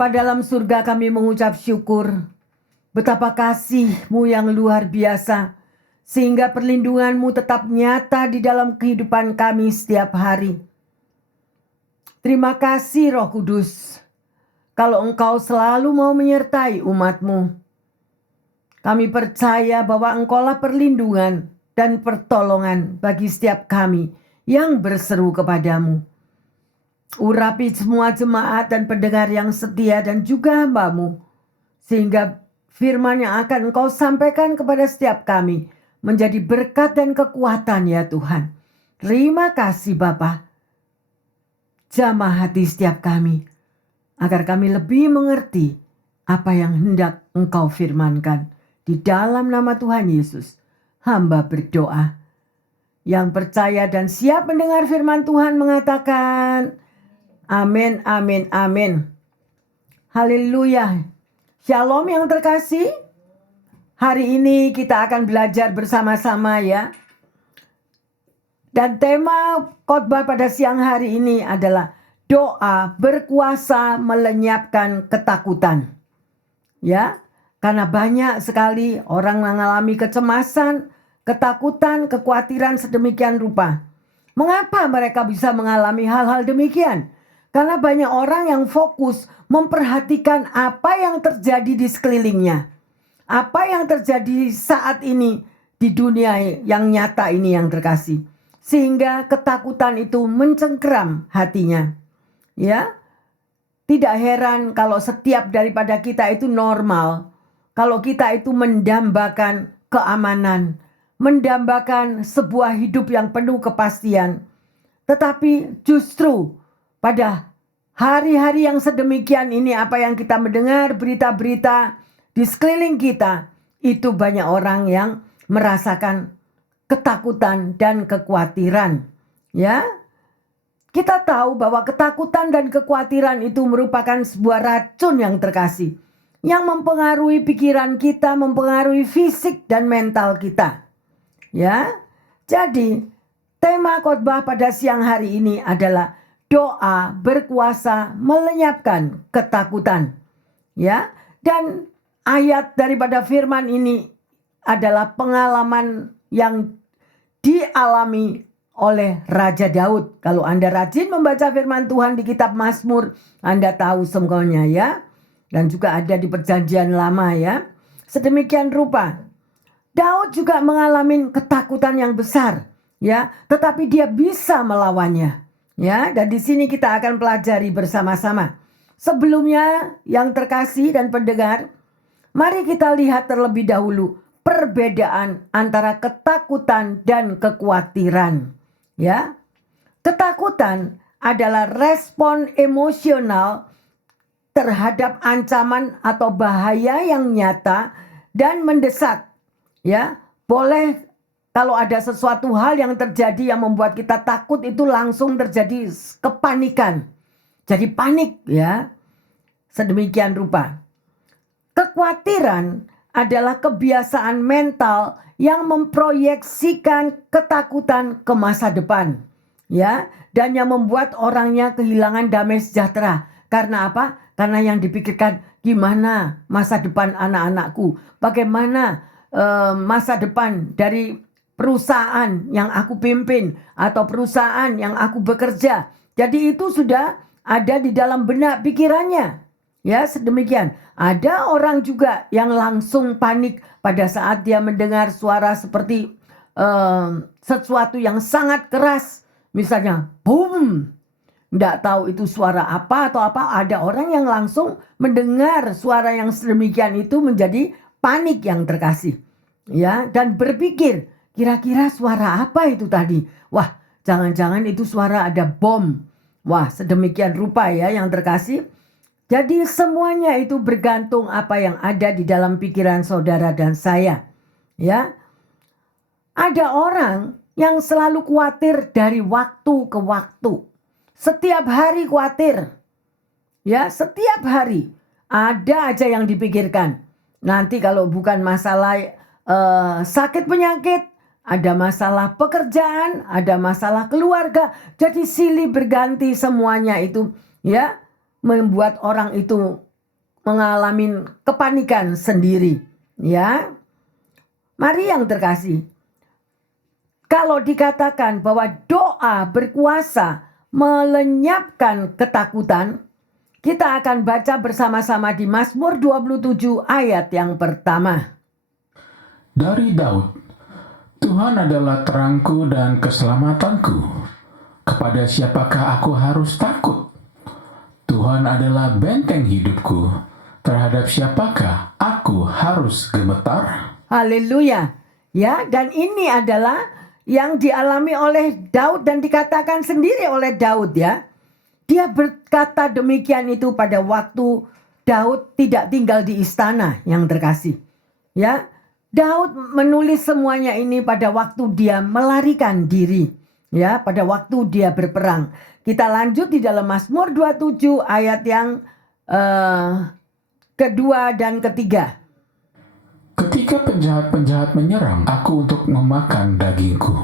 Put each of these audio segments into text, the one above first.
Bapa dalam surga, kami mengucap syukur betapa kasih-Mu yang luar biasa, sehingga perlindungan-Mu tetap nyata di dalam kehidupan kami setiap hari. Terima kasih Roh Kudus, kalau Engkau selalu mau menyertai umat-Mu. Kami percaya bahwa Engkaulah perlindungan dan pertolongan bagi setiap kami yang berseru kepadamu. Urapi semua jemaat dan pendengar yang setia dan juga hamba-Mu, sehingga firman yang akan Engkau sampaikan kepada setiap kami menjadi berkat dan kekuatan ya Tuhan. Terima kasih Bapa. Jamah hati setiap kami, agar kami lebih mengerti apa yang hendak Engkau firmankan. Di dalam nama Tuhan Yesus, hamba berdoa. Yang percaya dan siap mendengar firman Tuhan mengatakan, amin, amin, amin. Haleluya. Shalom yang terkasih. Hari ini kita akan belajar bersama-sama ya. Dan tema khotbah pada siang hari ini adalah doa berkuasa melenyapkan ketakutan. Ya, karena banyak sekali orang mengalami kecemasan, ketakutan, kekhawatiran sedemikian rupa. Mengapa mereka bisa mengalami hal-hal demikian? Karena banyak orang yang fokus memperhatikan apa yang terjadi di sekelilingnya. Apa yang terjadi saat ini di dunia yang nyata ini yang terkasih. Sehingga ketakutan itu mencengkeram hatinya. Ya, tidak heran kalau setiap daripada kita itu normal. Kalau kita itu mendambakan keamanan. Mendambakan sebuah hidup yang penuh kepastian. Tetapi justru pada hari-hari yang sedemikian ini, apa yang kita mendengar berita-berita di sekeliling kita, itu banyak orang yang merasakan ketakutan dan kekhawatiran. Ya, kita tahu bahwa ketakutan dan kekhawatiran itu merupakan sebuah racun yang terkasih, yang mempengaruhi pikiran kita, mempengaruhi fisik dan mental kita. Ya, jadi tema khotbah pada siang hari ini adalah doa berkuasa melenyapkan ketakutan. Ya, dan ayat daripada firman ini adalah pengalaman yang dialami oleh Raja Daud. Kalau Anda rajin membaca firman Tuhan di kitab Mazmur, Anda tahu semuanya ya. Dan juga ada di Perjanjian Lama ya. Sedemikian rupa Daud juga mengalami ketakutan yang besar ya, tetapi dia bisa melawannya. Ya, dan di sini kita akan pelajari bersama-sama. Sebelumnya yang terkasih dan pendengar, mari kita lihat terlebih dahulu perbedaan antara ketakutan dan kekhawatiran. Ya, ketakutan adalah respon emosional terhadap ancaman atau bahaya yang nyata dan mendesak. Ya, boleh. Kalau ada sesuatu hal yang terjadi yang membuat kita takut, itu langsung terjadi kepanikan. Jadi panik ya. Sedemikian rupa. Kekhawatiran adalah kebiasaan mental yang memproyeksikan ketakutan ke masa depan. Ya, dan yang membuat orangnya kehilangan damai sejahtera. Karena apa? Karena yang dipikirkan, gimana masa depan anak-anakku? Bagaimana masa depan dari perusahaan yang aku pimpin atau perusahaan yang aku bekerja. Jadi itu sudah ada di dalam benak pikirannya. Ya, sedemikian. Ada orang juga yang langsung panik pada saat dia mendengar suara seperti sesuatu yang sangat keras. Misalnya, boom. Tidak tahu itu suara apa atau apa. Ada orang yang langsung mendengar suara yang sedemikian itu menjadi panik yang terkasih. Ya, dan berpikir, kira-kira suara apa itu tadi? Wah, jangan-jangan itu suara ada bom. Wah, sedemikian rupa ya yang terkasih. Jadi semuanya itu bergantung apa yang ada di dalam pikiran saudara dan saya. Ya, ada orang yang selalu khawatir dari waktu ke waktu. Setiap hari khawatir. Ya, setiap hari ada aja yang dipikirkan. Nanti kalau bukan masalah sakit penyakit, ada masalah pekerjaan, ada masalah keluarga. Jadi silih berganti semuanya itu ya, membuat orang itu mengalami kepanikan sendiri, ya. Mari yang terkasih, kalau dikatakan bahwa doa berkuasa melenyapkan ketakutan, kita akan baca bersama-sama di Mazmur 27 ayat yang pertama. Dari Daud, Tuhan adalah terangku dan keselamatanku. Kepada siapakah aku harus takut? Tuhan adalah benteng hidupku. Terhadap siapakah aku harus gemetar? Haleluya. Ya, dan ini adalah yang dialami oleh Daud dan dikatakan sendiri oleh Daud, ya. Dia berkata demikian itu pada waktu Daud tidak tinggal di istana yang terkasih. Ya, Daud menulis semuanya ini pada waktu dia melarikan diri. Ya, pada waktu dia berperang. Kita lanjut di dalam Mazmur 27 ayat yang kedua dan ketiga. Ketika penjahat-penjahat menyerang aku untuk memakan dagingku,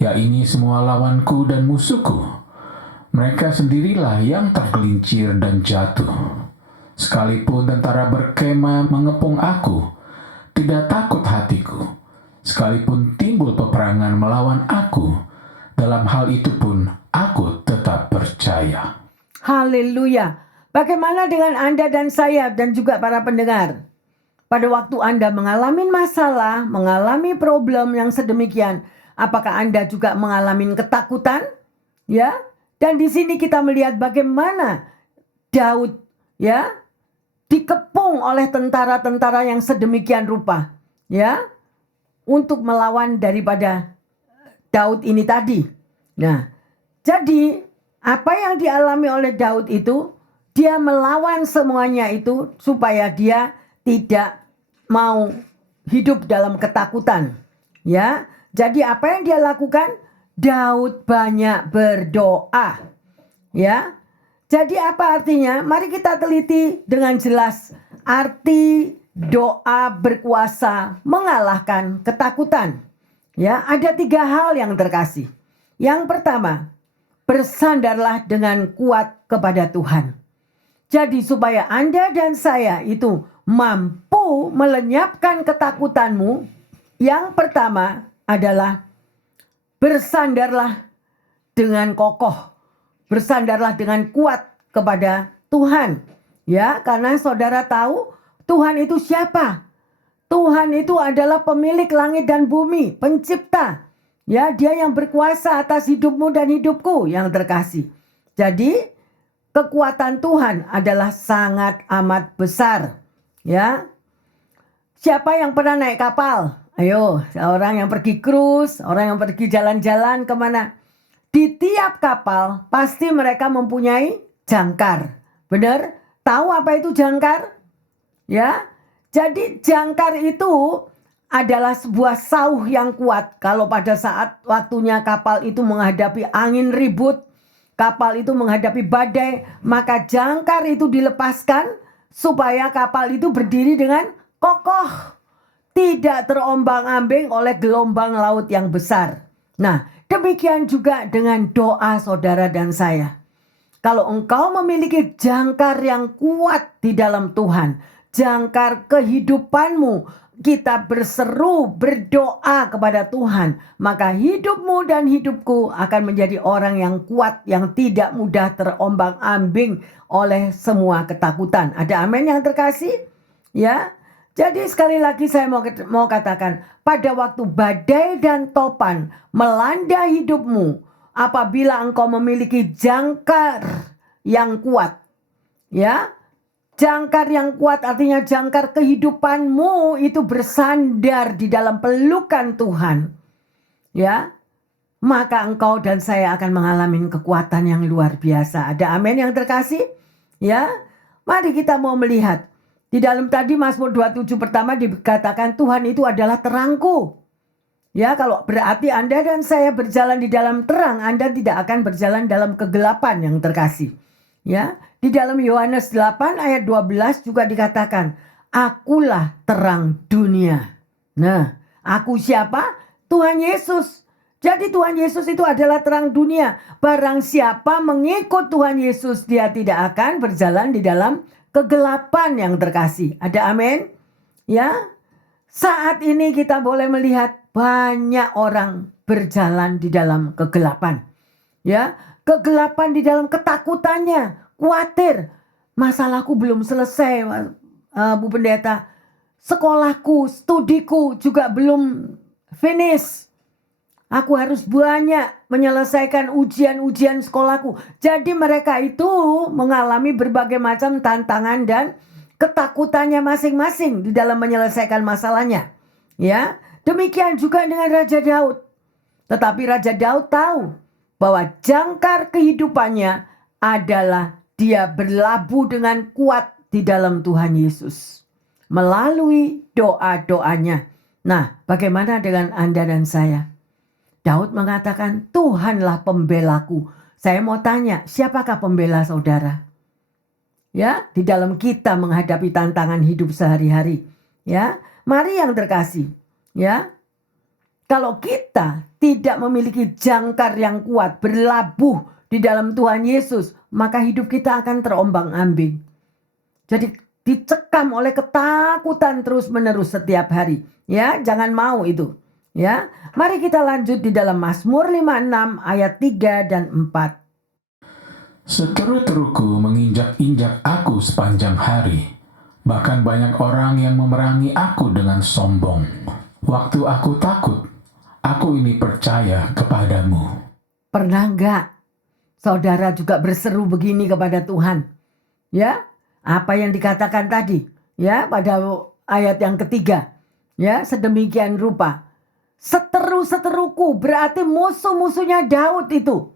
ya ini semua lawanku dan musuhku. Mereka sendirilah yang tergelincir dan jatuh. Sekalipun tentara berkemah mengepung aku, tidak takut hatiku. Sekalipun timbul peperangan melawan aku, dalam hal itu pun aku tetap percaya. Haleluya. Bagaimana dengan Anda dan saya dan juga para pendengar? Pada waktu Anda mengalami masalah, mengalami problem yang sedemikian, apakah Anda juga mengalami ketakutan? Ya, dan di sini kita melihat bagaimana Daud, ya, dikepung oleh tentara-tentara yang sedemikian rupa, ya, untuk melawan daripada Daud ini tadi. Nah, jadi apa yang dialami oleh Daud itu, dia melawan semuanya itu supaya dia tidak mau hidup dalam ketakutan. Ya, jadi apa yang dia lakukan? Daud banyak berdoa. Ya, jadi apa artinya? Mari kita teliti dengan jelas arti doa berkuasa mengalahkan ketakutan. Ya, ada 3 hal yang terkasih. Yang pertama, bersandarlah dengan kuat kepada Tuhan. Jadi supaya Anda dan saya itu mampu melenyapkan ketakutanmu, yang pertama adalah bersandarlah dengan kokoh. Bersandarlah dengan kuat kepada Tuhan. Ya, karena saudara tahu Tuhan itu siapa? Tuhan itu adalah pemilik langit dan bumi, pencipta. Ya, dia yang berkuasa atas hidupmu dan hidupku yang terkasih. Jadi, kekuatan Tuhan adalah sangat amat besar. Ya. Siapa yang pernah naik kapal? Ayo, orang yang pergi cruise, orang yang pergi jalan-jalan kemana? Di tiap kapal pasti mereka mempunyai jangkar. Benar? Tahu apa itu jangkar? Ya. Jadi jangkar itu adalah sebuah sauh yang kuat. Kalau pada saat waktunya kapal itu menghadapi angin ribut, kapal itu menghadapi badai, maka jangkar itu dilepaskan supaya kapal itu berdiri dengan kokoh, tidak terombang-ambing oleh gelombang laut yang besar. Nah, demikian juga dengan doa saudara dan saya. Kalau engkau memiliki jangkar yang kuat di dalam Tuhan, jangkar kehidupanmu, kita berseru, berdoa kepada Tuhan, maka hidupmu dan hidupku akan menjadi orang yang kuat, yang tidak mudah terombang-ambing oleh semua ketakutan. Ada amin yang terkasih? Ya. Jadi sekali lagi saya mau katakan, pada waktu badai dan topan melanda hidupmu, apabila engkau memiliki jangkar yang kuat, ya, jangkar yang kuat artinya jangkar kehidupanmu itu bersandar di dalam pelukan Tuhan, ya, maka engkau dan saya akan mengalami kekuatan yang luar biasa. Ada amin yang terkasih? Ya, mari kita mau melihat. Di dalam tadi Mazmur 27 pertama dikatakan Tuhan itu adalah terangku. Ya, kalau berarti Anda dan saya berjalan di dalam terang, Anda tidak akan berjalan dalam kegelapan yang terkasih. Ya, di dalam Yohanes 8 ayat 12 juga dikatakan, akulah terang dunia. Nah, aku siapa? Tuhan Yesus. Jadi Tuhan Yesus itu adalah terang dunia. Barang siapa mengikut Tuhan Yesus, dia tidak akan berjalan di dalam kegelapan yang terkasih. Ada amin? Ya. Saat ini kita boleh melihat banyak orang berjalan di dalam kegelapan. Ya, kegelapan di dalam ketakutannya, khawatir. Masalahku belum selesai, Bu Pendeta. Sekolahku, studiku juga belum finish. Aku harus banyak menyelesaikan ujian-ujian sekolahku. Jadi mereka itu mengalami berbagai macam tantangan dan ketakutannya masing-masing di dalam menyelesaikan masalahnya. Ya, demikian juga dengan Raja Daud. Tetapi Raja Daud tahu bahwa jangkar kehidupannya adalah dia berlabuh dengan kuat di dalam Tuhan Yesus melalui doa-doanya. Nah, bagaimana dengan Anda dan saya? Daud mengatakan, Tuhanlah pembelaku. Saya mau tanya, siapakah pembela saudara? Ya, di dalam kita menghadapi tantangan hidup sehari-hari. Ya, mari yang terkasih. Ya, kalau kita tidak memiliki jangkar yang kuat, berlabuh di dalam Tuhan Yesus, maka hidup kita akan terombang-ambing. Jadi dicekam oleh ketakutan terus-menerus setiap hari. Ya, jangan mau itu. Ya, mari kita lanjut di dalam Mazmur 56 ayat 3 dan 4. Seteru-teruku menginjak-injak aku sepanjang hari. Bahkan banyak orang yang memerangi aku dengan sombong. Waktu aku takut, aku ini percaya kepadamu. Pernah enggak saudara juga berseru begini kepada Tuhan? Ya, apa yang dikatakan tadi? Ya, pada ayat yang ketiga. Ya, sedemikian rupa. Seteru-seteruku berarti musuh-musuhnya Daud itu.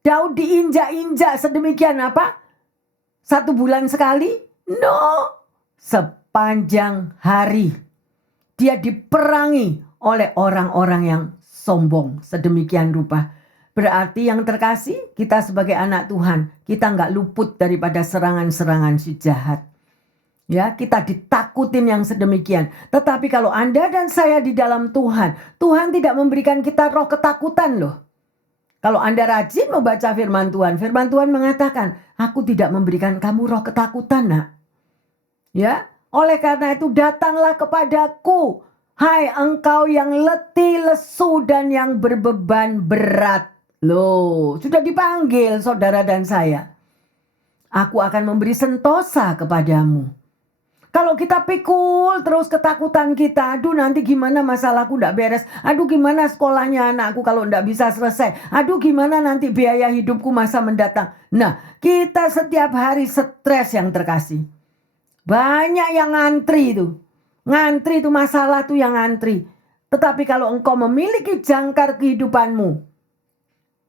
Daud diinjak-injak sedemikian apa? 1 bulan sekali? No. Sepanjang hari. Dia diperangi oleh orang-orang yang sombong sedemikian rupa. Berarti yang terkasih, kita sebagai anak Tuhan, kita nggak luput daripada serangan-serangan si jahat. Ya, kita ditakutin yang sedemikian. Tetapi kalau Anda dan saya di dalam Tuhan, Tuhan tidak memberikan kita roh ketakutan loh. Kalau Anda rajin membaca firman Tuhan mengatakan, aku tidak memberikan kamu roh ketakutan, nak. Ya, oleh karena itu datanglah kepadaku, hai engkau yang letih, lesu dan yang berbeban berat. Loh, sudah dipanggil saudara dan saya. Aku akan memberi sentosa kepadamu. Kalau kita pikul terus ketakutan kita, aduh nanti gimana masalahku ndak beres, aduh gimana sekolahnya anakku kalau ndak bisa selesai, aduh gimana nanti biaya hidupku masa mendatang. Nah, kita setiap hari stres yang terkasih. Banyak yang ngantri itu. Ngantri itu masalah tuh yang ngantri. Tetapi kalau engkau memiliki jangkar kehidupanmu,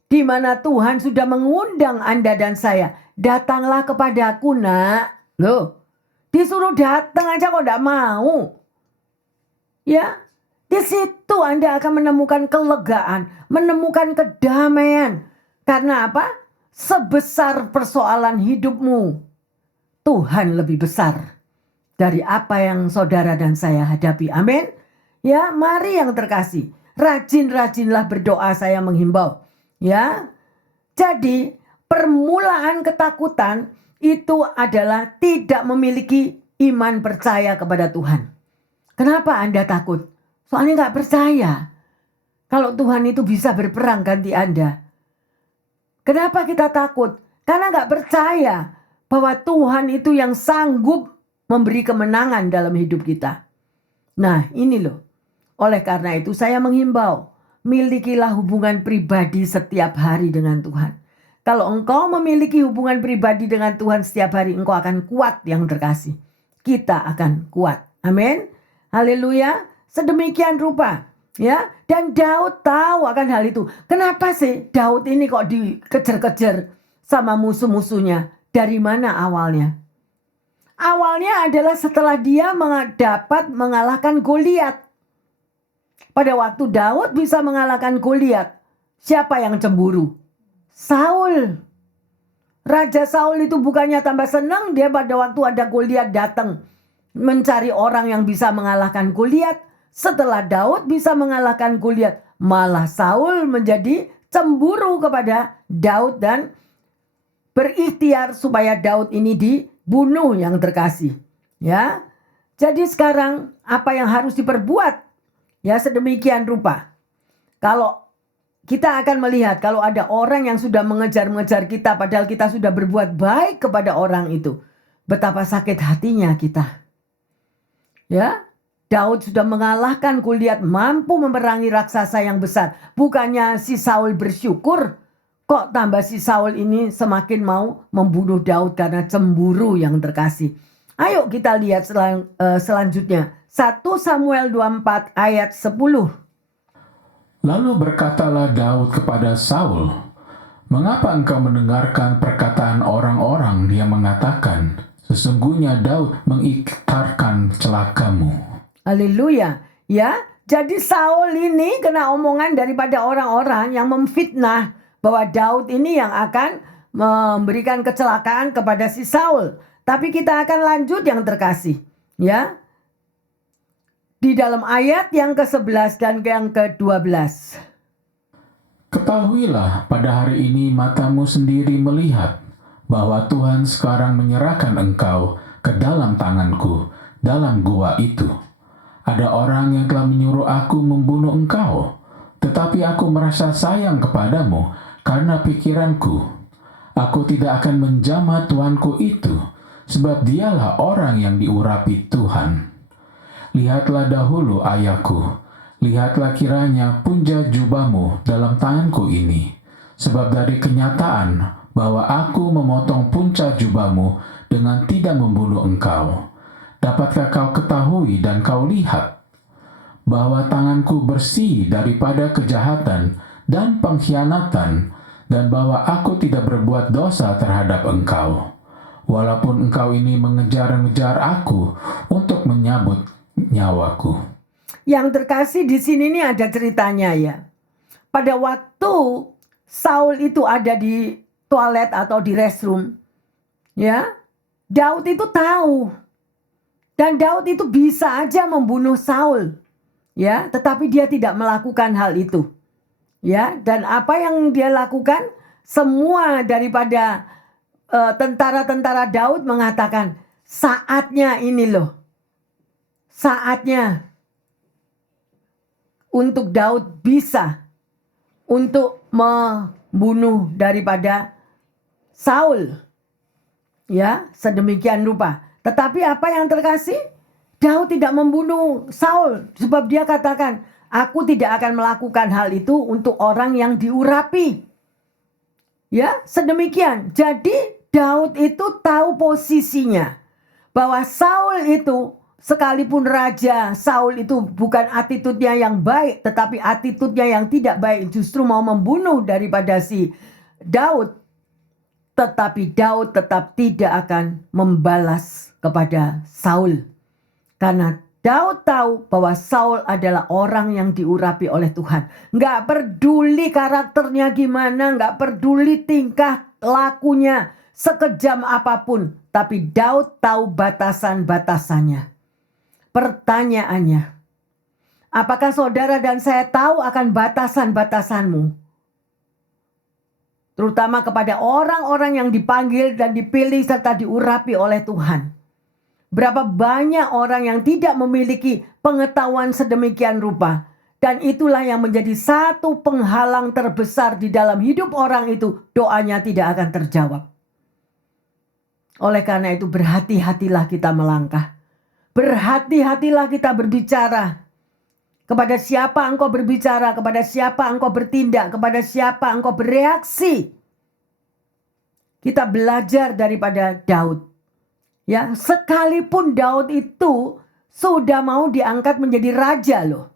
di mana Tuhan sudah mengundang Anda dan saya, datanglah kepadaku, nak. Loh. Disuruh datang aja kok enggak mau. Ya, di situ Anda akan menemukan kelegaan, menemukan kedamaian. Karena apa? Sebesar persoalan hidupmu, Tuhan lebih besar dari apa yang saudara dan saya hadapi. Amin. Ya, mari yang terkasih, rajin-rajinlah berdoa, saya menghimbau. Ya. Jadi, permulaan ketakutan itu adalah tidak memiliki iman percaya kepada Tuhan. Kenapa Anda takut? Soalnya nggak percaya kalau Tuhan itu bisa berperang ganti Anda. Kenapa kita takut? Karena nggak percaya bahwa Tuhan itu yang sanggup memberi kemenangan dalam hidup kita. Nah, ini loh. Oleh karena itu saya menghimbau, milikilah hubungan pribadi setiap hari dengan Tuhan. Kalau engkau memiliki hubungan pribadi dengan Tuhan setiap hari, engkau akan kuat yang terkasih. Kita akan kuat. Amin. Haleluya. Sedemikian rupa. Ya. Dan Daud tahu akan hal itu. Kenapa sih Daud ini kok dikejar-kejar sama musuh-musuhnya? Dari mana awalnya? Awalnya adalah setelah dia dapat mengalahkan Goliat. Pada waktu Daud bisa mengalahkan Goliat, siapa yang cemburu? Saul. Raja Saul itu bukannya tambah senang dia pada waktu ada Goliat datang mencari orang yang bisa mengalahkan Goliat. Setelah Daud bisa mengalahkan Goliat, malah Saul menjadi cemburu kepada Daud dan berikhtiar supaya Daud ini bunuh yang terkasih. Ya. Jadi sekarang apa yang harus diperbuat? Ya, sedemikian rupa. Kalau kita akan melihat kalau ada orang yang sudah mengejar-ngejar kita padahal kita sudah berbuat baik kepada orang itu, betapa sakit hatinya kita. Ya, Daud sudah mengalahkan Goliat, mampu memerangi raksasa yang besar. Bukannya si Saul bersyukur, kok tambah si Saul ini semakin mau membunuh Daud karena cemburu yang terkasih. Ayo kita lihat selanjutnya. 1 Samuel 24 ayat 10. Lalu berkatalah Daud kepada Saul, "Mengapa engkau mendengarkan perkataan orang-orang yang mengatakan, sesungguhnya Daud mengiktirkan celakamu?" Haleluya. Ya, jadi Saul ini kena omongan daripada orang-orang yang memfitnah bahwa Daud ini yang akan memberikan kecelakaan kepada si Saul. Tapi kita akan lanjut yang terkasih. Ya, di dalam ayat yang ke-11 dan yang ke-12. Ketahuilah pada hari ini matamu sendiri melihat bahwa Tuhan sekarang menyerahkan engkau ke dalam tanganku dalam gua itu. Ada orang yang telah menyuruh aku membunuh engkau, tetapi aku merasa sayang kepadamu karena pikiranku, aku tidak akan menjamah tuanku itu, sebab dialah orang yang diurapi Tuhan. Lihatlah dahulu ayahku, lihatlah kiranya punja jubahmu dalam tanganku ini, sebab dari kenyataan bahwa aku memotong punca jubahmu dengan tidak membunuh engkau, dapatkah kau ketahui dan kau lihat bahwa tanganku bersih daripada kejahatan dan pengkhianatan, dan bahwa aku tidak berbuat dosa terhadap engkau, walaupun engkau ini mengejar-ngejar aku untuk menyabut nyawaku. Yang terkasih di sini nih ada ceritanya ya. Pada waktu Saul itu ada di toilet atau di restroom, ya, Daud itu tahu. Dan Daud itu bisa aja membunuh Saul. Ya, tetapi dia tidak melakukan hal itu. Ya, dan apa yang dia lakukan? Semua daripada tentara-tentara Daud mengatakan, saatnya ini loh. Saatnya untuk Daud bisa untuk membunuh daripada Saul. Ya, sedemikian rupa. Tetapi apa yang terkasih? Daud tidak membunuh Saul sebab dia katakan, aku tidak akan melakukan hal itu untuk orang yang diurapi. Ya, sedemikian. Jadi Daud itu tahu posisinya bahwa Saul itu sekalipun raja, Saul itu bukan attitude-nya yang baik, tetapi attitude-nya yang tidak baik, justru mau membunuh daripada si Daud. Tetapi Daud tetap tidak akan membalas kepada Saul. Karena Daud tahu bahwa Saul adalah orang yang diurapi oleh Tuhan. Nggak peduli karakternya gimana, nggak peduli tingkah lakunya sekejam apapun. Tapi Daud tahu batasan-batasannya. Pertanyaannya, apakah saudara dan saya tahu akan batasan-batasanmu? Terutama kepada orang-orang yang dipanggil dan dipilih serta diurapi oleh Tuhan. Berapa banyak orang yang tidak memiliki pengetahuan sedemikian rupa. Dan itulah yang menjadi satu penghalang terbesar di dalam hidup orang itu. Doanya tidak akan terjawab. Oleh karena itu berhati-hatilah kita melangkah. Berhati-hatilah kita berbicara. Kepada siapa engkau berbicara, kepada siapa engkau bertindak, kepada siapa engkau bereaksi. Kita belajar daripada Daud. Ya, sekalipun Daud itu sudah mau diangkat menjadi raja loh.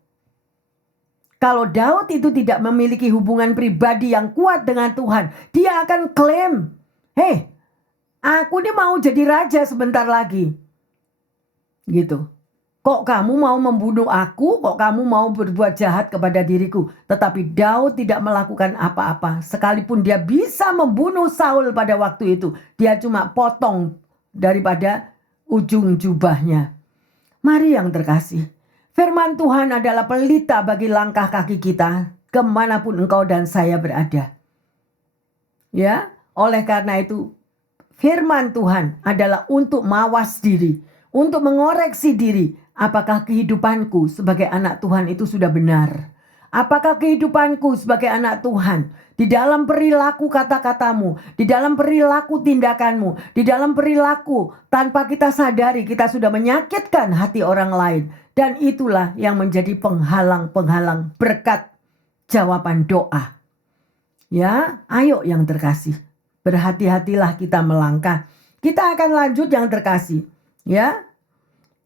Kalau Daud itu tidak memiliki hubungan pribadi yang kuat dengan Tuhan, dia akan klaim, "Hei, aku ini mau jadi raja sebentar lagi." Gitu. Kok kamu mau membunuh aku? Kok kamu mau berbuat jahat kepada diriku? Tetapi Daud tidak melakukan apa-apa. Sekalipun dia bisa membunuh Saul pada waktu itu, dia cuma potong daripada ujung jubahnya. Mari yang terkasih, firman Tuhan adalah pelita bagi langkah kaki kita kemanapun engkau dan saya berada. Ya, oleh karena itu firman Tuhan adalah untuk mawas diri, untuk mengoreksi diri. Apakah kehidupanku sebagai anak Tuhan itu sudah benar? Apakah kehidupanku sebagai anak Tuhan di dalam perilaku kata-katamu, di dalam perilaku tindakanmu, di dalam perilaku tanpa kita sadari kita sudah menyakitkan hati orang lain. Dan itulah yang menjadi penghalang-penghalang berkat jawaban doa. Ya, ayo yang terkasih, berhati-hatilah kita melangkah. Kita akan lanjut yang terkasih. Ya,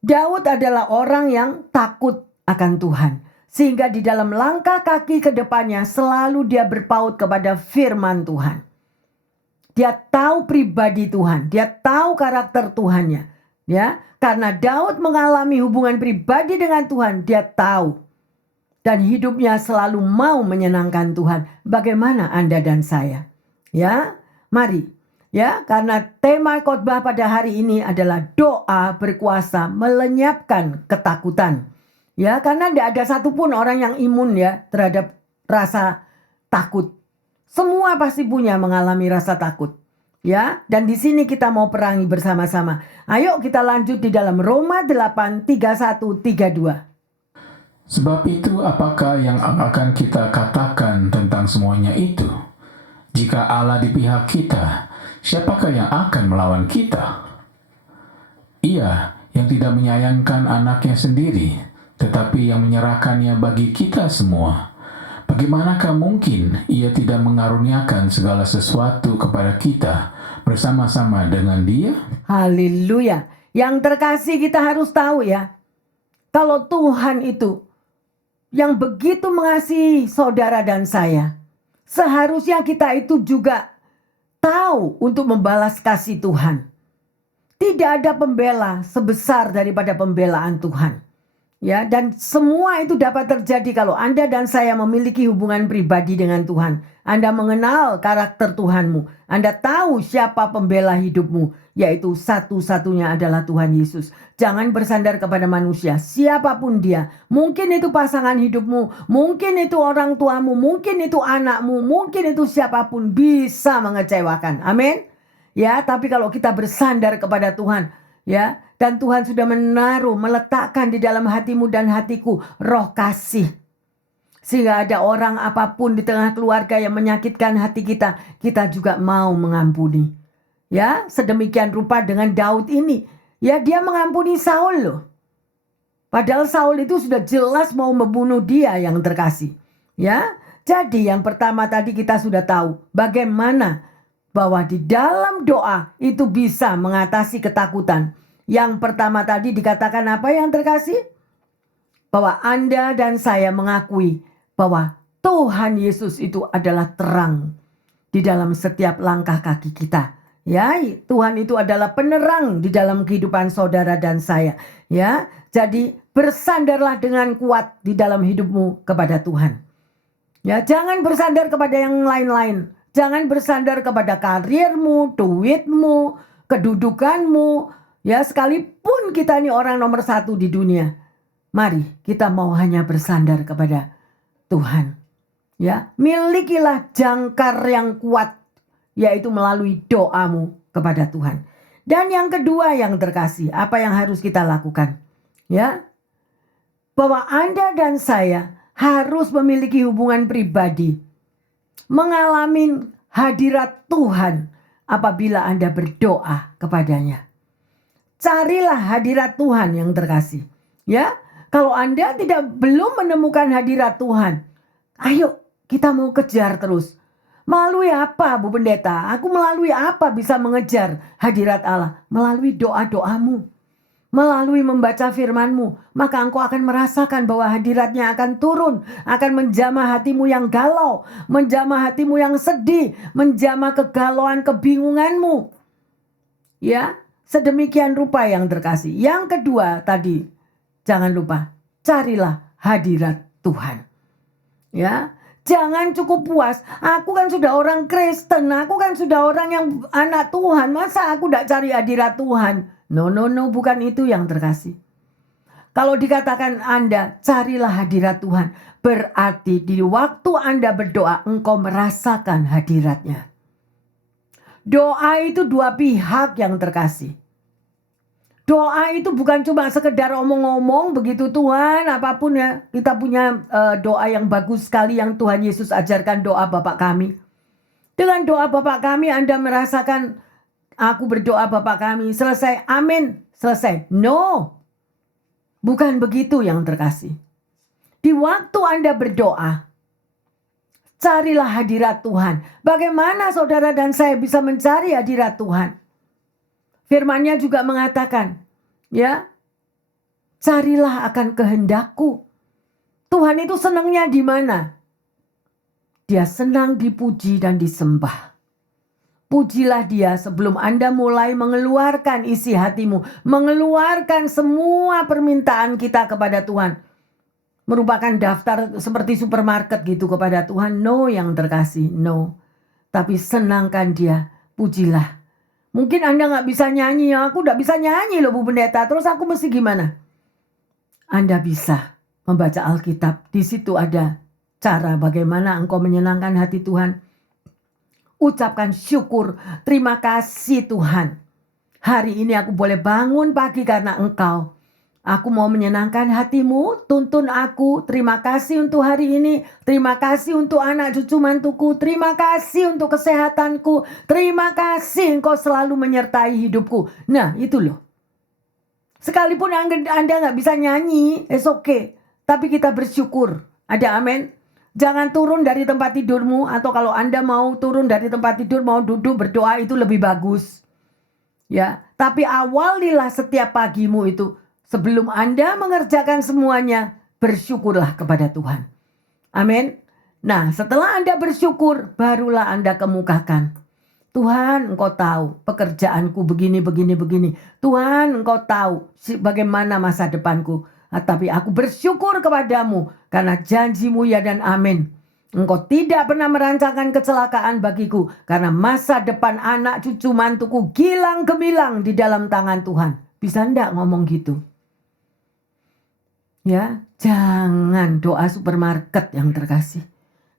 Daud adalah orang yang takut akan Tuhan. Sehingga di dalam langkah kaki ke depannya selalu dia berpaut kepada firman Tuhan. Dia tahu pribadi Tuhan, dia tahu karakter Tuhannya. Ya, karena Daud mengalami hubungan pribadi dengan Tuhan, dia tahu. Dan hidupnya selalu mau menyenangkan Tuhan. Bagaimana Anda dan saya? Ya, mari. Ya, karena tema khotbah pada hari ini adalah doa berkuasa melenyapkan ketakutan. Ya, karena tidak ada satupun orang yang imun ya terhadap rasa takut. Semua pasti punya mengalami rasa takut. Ya, dan di sini kita mau perangi bersama-sama. Ayo kita lanjut di dalam Roma 8, 31, 32. Sebab itu apakah yang akan kita katakan tentang semuanya itu? Jika Allah di pihak kita, siapakah yang akan melawan kita? Ia yang tidak menyayangkan anaknya sendiri, tetapi yang menyerahkannya bagi kita semua. Bagaimanakah mungkin ia tidak mengaruniakan segala sesuatu kepada kita bersama-sama dengan dia? Haleluya. Yang terkasih, kita harus tahu ya, kalau Tuhan itu yang begitu mengasihi saudara dan saya, seharusnya kita itu juga tahu untuk membalas kasih Tuhan. Tidak ada pembela sebesar daripada pembelaan Tuhan. Ya, dan semua itu dapat terjadi kalau Anda dan saya memiliki hubungan pribadi dengan Tuhan. Anda mengenal karakter Tuhanmu. Anda tahu siapa pembela hidupmu, yaitu satu-satunya adalah Tuhan Yesus. Jangan bersandar kepada manusia, siapapun dia. Mungkin itu pasangan hidupmu, mungkin itu orang tuamu, mungkin itu anakmu, mungkin itu siapapun bisa mengecewakan. Amin. Ya, tapi kalau kita bersandar kepada Tuhan, ya, dan Tuhan sudah meletakkan di dalam hatimu dan hatiku roh kasih. Sehingga ada orang apapun di tengah keluarga yang menyakitkan hati kita, kita juga mau mengampuni. Ya, sedemikian rupa dengan Daud ini. Ya, dia mengampuni Saul loh. Padahal Saul itu sudah jelas mau membunuh dia yang terkasih. Ya, jadi yang pertama tadi kita sudah tahu bagaimana bahwa di dalam doa itu bisa mengatasi ketakutan. Yang pertama tadi dikatakan apa yang terkasih? Bahwa Anda dan saya mengakui bahwa Tuhan Yesus itu adalah terang di dalam setiap langkah kaki kita. Ya, Tuhan itu adalah penerang di dalam kehidupan saudara dan saya. Ya, jadi bersandarlah dengan kuat di dalam hidupmu kepada Tuhan. Ya, jangan bersandar kepada yang lain-lain. Jangan bersandar kepada karirmu, duitmu, kedudukanmu. Ya, sekalipun kita ini orang nomor 1 di dunia. Mari kita mau hanya bersandar kepada Tuhan. Ya, milikilah jangkar yang kuat, yaitu melalui doamu kepada Tuhan. Dan yang kedua yang terkasih, apa yang harus kita lakukan? Ya, bahwa Anda dan saya harus memiliki hubungan pribadi, mengalami hadirat Tuhan apabila Anda berdoa kepadanya. Carilah hadirat Tuhan yang terkasih. Ya, kalau Anda belum menemukan hadirat Tuhan, ayo kita mau kejar terus. Melalui apa, Bu Pendeta? Aku melalui apa bisa mengejar hadirat Allah? Melalui doa-doamu. Melalui membaca firman-Mu, maka engkau akan merasakan bahwa hadiratnya akan turun, akan menjamah hatimu yang galau, menjamah hatimu yang sedih, menjamah kegalauan, kebingunganmu. Ya, sedemikian rupa yang terkasih. Yang kedua tadi, jangan lupa, carilah hadirat Tuhan. Ya, jangan cukup puas. Aku kan sudah orang Kristen, aku kan sudah orang yang anak Tuhan. Masa aku tidak cari hadirat Tuhan? No, bukan itu yang terkasih. Kalau dikatakan Anda carilah hadirat Tuhan, berarti di waktu Anda berdoa, engkau merasakan hadiratnya. Doa itu dua pihak yang terkasih. Doa itu bukan cuma sekedar omong-omong begitu Tuhan, apapun ya. Kita punya doa yang bagus sekali yang Tuhan Yesus ajarkan, doa Bapa kami. Dengan doa Bapa kami Anda merasakan, aku berdoa Bapa kami, selesai, amin, selesai. No, bukan begitu yang terkasih. Di waktu Anda berdoa, carilah hadirat Tuhan. Bagaimana saudara dan saya bisa mencari hadirat Tuhan? Firman-Nya juga mengatakan, ya, carilah akan kehendakku. Tuhan itu senangnya di mana? Dia senang dipuji dan disembah. Pujilah Dia sebelum Anda mulai mengeluarkan isi hatimu, mengeluarkan semua permintaan kita kepada Tuhan. Merupakan daftar seperti supermarket gitu kepada Tuhan. No yang terkasih, no. Tapi senangkan Dia, pujilah. Mungkin Anda gak bisa nyanyi, aku gak bisa nyanyi loh Bu Pendeta, terus aku mesti gimana? Anda bisa membaca Alkitab, di situ ada cara bagaimana engkau menyenangkan hati Tuhan. Ucapkan syukur, terima kasih Tuhan. Hari ini aku boleh bangun pagi karena Engkau. Aku mau menyenangkan hatimu, tuntun aku. Terima kasih untuk hari ini. Terima kasih untuk anak cucu mantuku. Terima kasih untuk kesehatanku. Terima kasih Engkau selalu menyertai hidupku. Nah itu loh. Sekalipun Anda gak bisa nyanyi, it's okay. Tapi kita bersyukur. Ada amin. Jangan turun dari tempat tidurmu. Atau kalau Anda mau turun dari tempat tidur, mau duduk berdoa, itu lebih bagus. Ya, tapi awalilah setiap pagimu itu. Sebelum Anda mengerjakan semuanya, bersyukurlah kepada Tuhan. Amin. Nah, setelah Anda bersyukur, barulah Anda kemukakan. Tuhan, Engkau tahu pekerjaanku begini. Tuhan, Engkau tahu bagaimana masa depanku. Tapi aku bersyukur kepadamu karena janjimu ya dan amin. Engkau tidak pernah merancangkan kecelakaan bagiku. Karena masa depan anak cucu mantuku gilang gemilang di dalam tangan Tuhan. Bisa enggak ngomong gitu? Ya, jangan doa supermarket yang terkasih.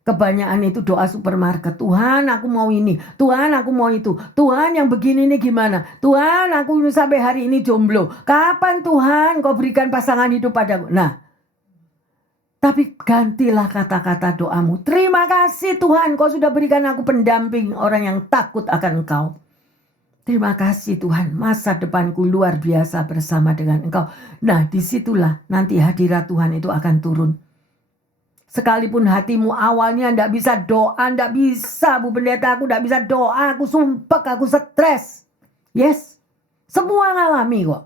Kebanyakan itu doa supermarket. Tuhan aku mau ini. Tuhan aku mau itu. Tuhan yang begini ini gimana? Tuhan aku sampai hari ini jomblo. Kapan Tuhan kau berikan pasangan hidup padaku? Nah, tapi gantilah kata-kata doamu. Terima kasih Tuhan kau sudah berikan aku pendamping orang yang takut akan Engkau. Terima kasih Tuhan, masa depanku luar biasa bersama dengan Engkau. Nah, disitulah nanti hadirat Tuhan itu akan turun. Sekalipun hatimu awalnya tidak bisa doa, tidak bisa Bu Pendeta, aku tidak bisa doa, aku sumpek, aku stres. Yes, semua ngalami kok.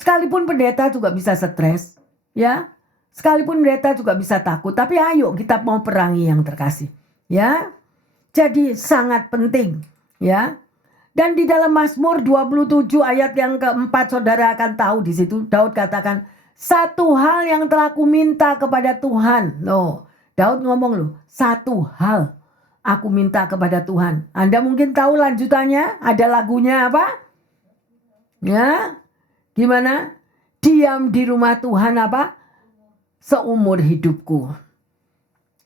Sekalipun pendeta juga bisa stres, ya. Sekalipun pendeta juga bisa takut, tapi ayo kita mau perangi yang terkasih, ya. Jadi sangat penting, ya. Dan di dalam Mazmur 27 ayat yang keempat saudara akan tahu di situ Daud katakan, satu hal yang telah ku minta kepada Tuhan. Loh, Daud ngomong loh, satu hal aku minta kepada Tuhan. Anda mungkin tahu lanjutannya, ada lagunya apa? Ya, gimana? Diam di rumah Tuhan apa? Seumur hidupku.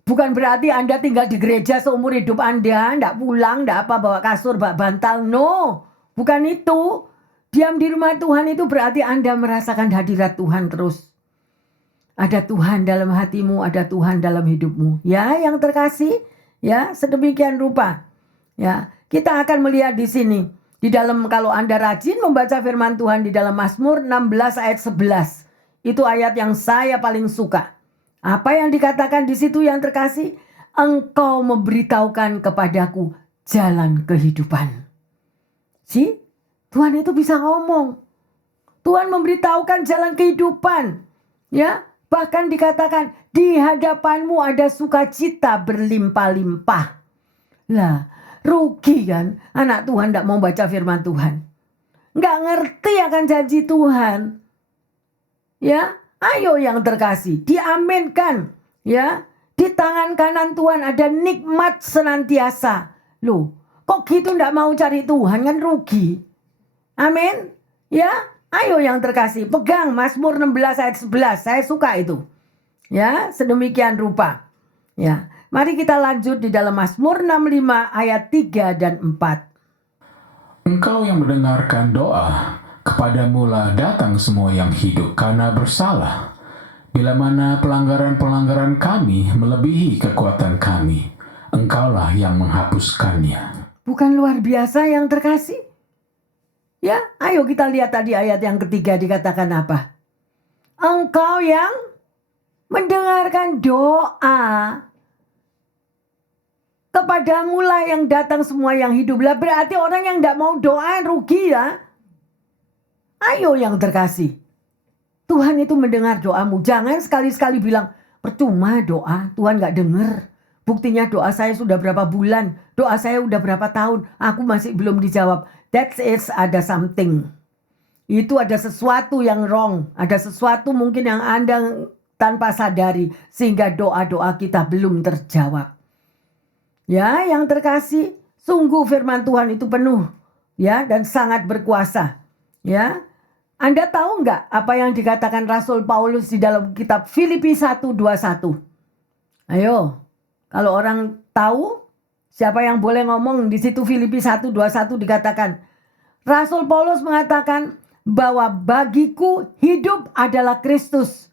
Bukan berarti Anda tinggal di gereja seumur hidup Anda, enggak pulang, enggak apa, bawa kasur, bawa bantal. No, bukan itu. Diam di rumah Tuhan itu berarti Anda merasakan hadirat Tuhan terus. Ada Tuhan dalam hatimu, ada Tuhan dalam hidupmu. Ya, yang terkasih, ya, sedemikian rupa. Ya, kita akan melihat di sini. Di dalam kalau Anda rajin membaca firman Tuhan di dalam Mazmur 16 ayat 11. Itu ayat yang saya paling suka. Apa yang dikatakan di situ yang terkasih? Engkau memberitahukan kepadaku jalan kehidupan. See? Tuhan itu bisa ngomong. Tuhan memberitahukan jalan kehidupan. Ya, bahkan dikatakan di hadapanmu ada sukacita berlimpah-limpah. Lah, rugi kan anak Tuhan tidak mau baca firman Tuhan. Nggak ngerti akan janji Tuhan. Ya, ayo yang terkasih, diaminkan. Ya, di tangan kanan Tuhan ada nikmat senantiasa. Loh, kok gitu ndak mau cari Tuhan, kan rugi. Amin. Ya, ayo yang terkasih, pegang Mazmur 16 ayat 11. Saya suka itu. Ya, sedemikian rupa. Ya, mari kita lanjut di dalam Mazmur 65 ayat 3 dan 4. Engkau yang mendengarkan doa, kepadamulah datang semua yang hidup karena bersalah. Bila mana pelanggaran-pelanggaran kami melebihi kekuatan kami, Engkaulah yang menghapuskannya. Bukan luar biasa yang terkasih? Ya, ayo kita lihat tadi ayat yang ketiga dikatakan apa? Engkau yang mendengarkan doa, kepadamulah yang datang semua yang hidup. Lah berarti orang yang tidak mau doa rugi ya. Ayo yang terkasih. Tuhan itu mendengar doamu. Jangan sekali-sekali bilang, percuma doa, Tuhan gak dengar. Buktinya doa saya sudah berapa bulan, doa saya sudah berapa tahun, aku masih belum dijawab. That's it, ada something. Itu ada sesuatu yang wrong. Ada sesuatu mungkin yang Anda tanpa sadari. Sehingga doa-doa kita belum terjawab. Ya, yang terkasih, sungguh firman Tuhan itu penuh. Ya, dan sangat berkuasa. Ya, Anda tahu nggak apa yang dikatakan Rasul Paulus di dalam kitab Filipi 1:21? Ayo, kalau orang tahu, siapa yang boleh ngomong di situ? Filipi 1:21 dikatakan, Rasul Paulus mengatakan bahwa bagiku hidup adalah Kristus,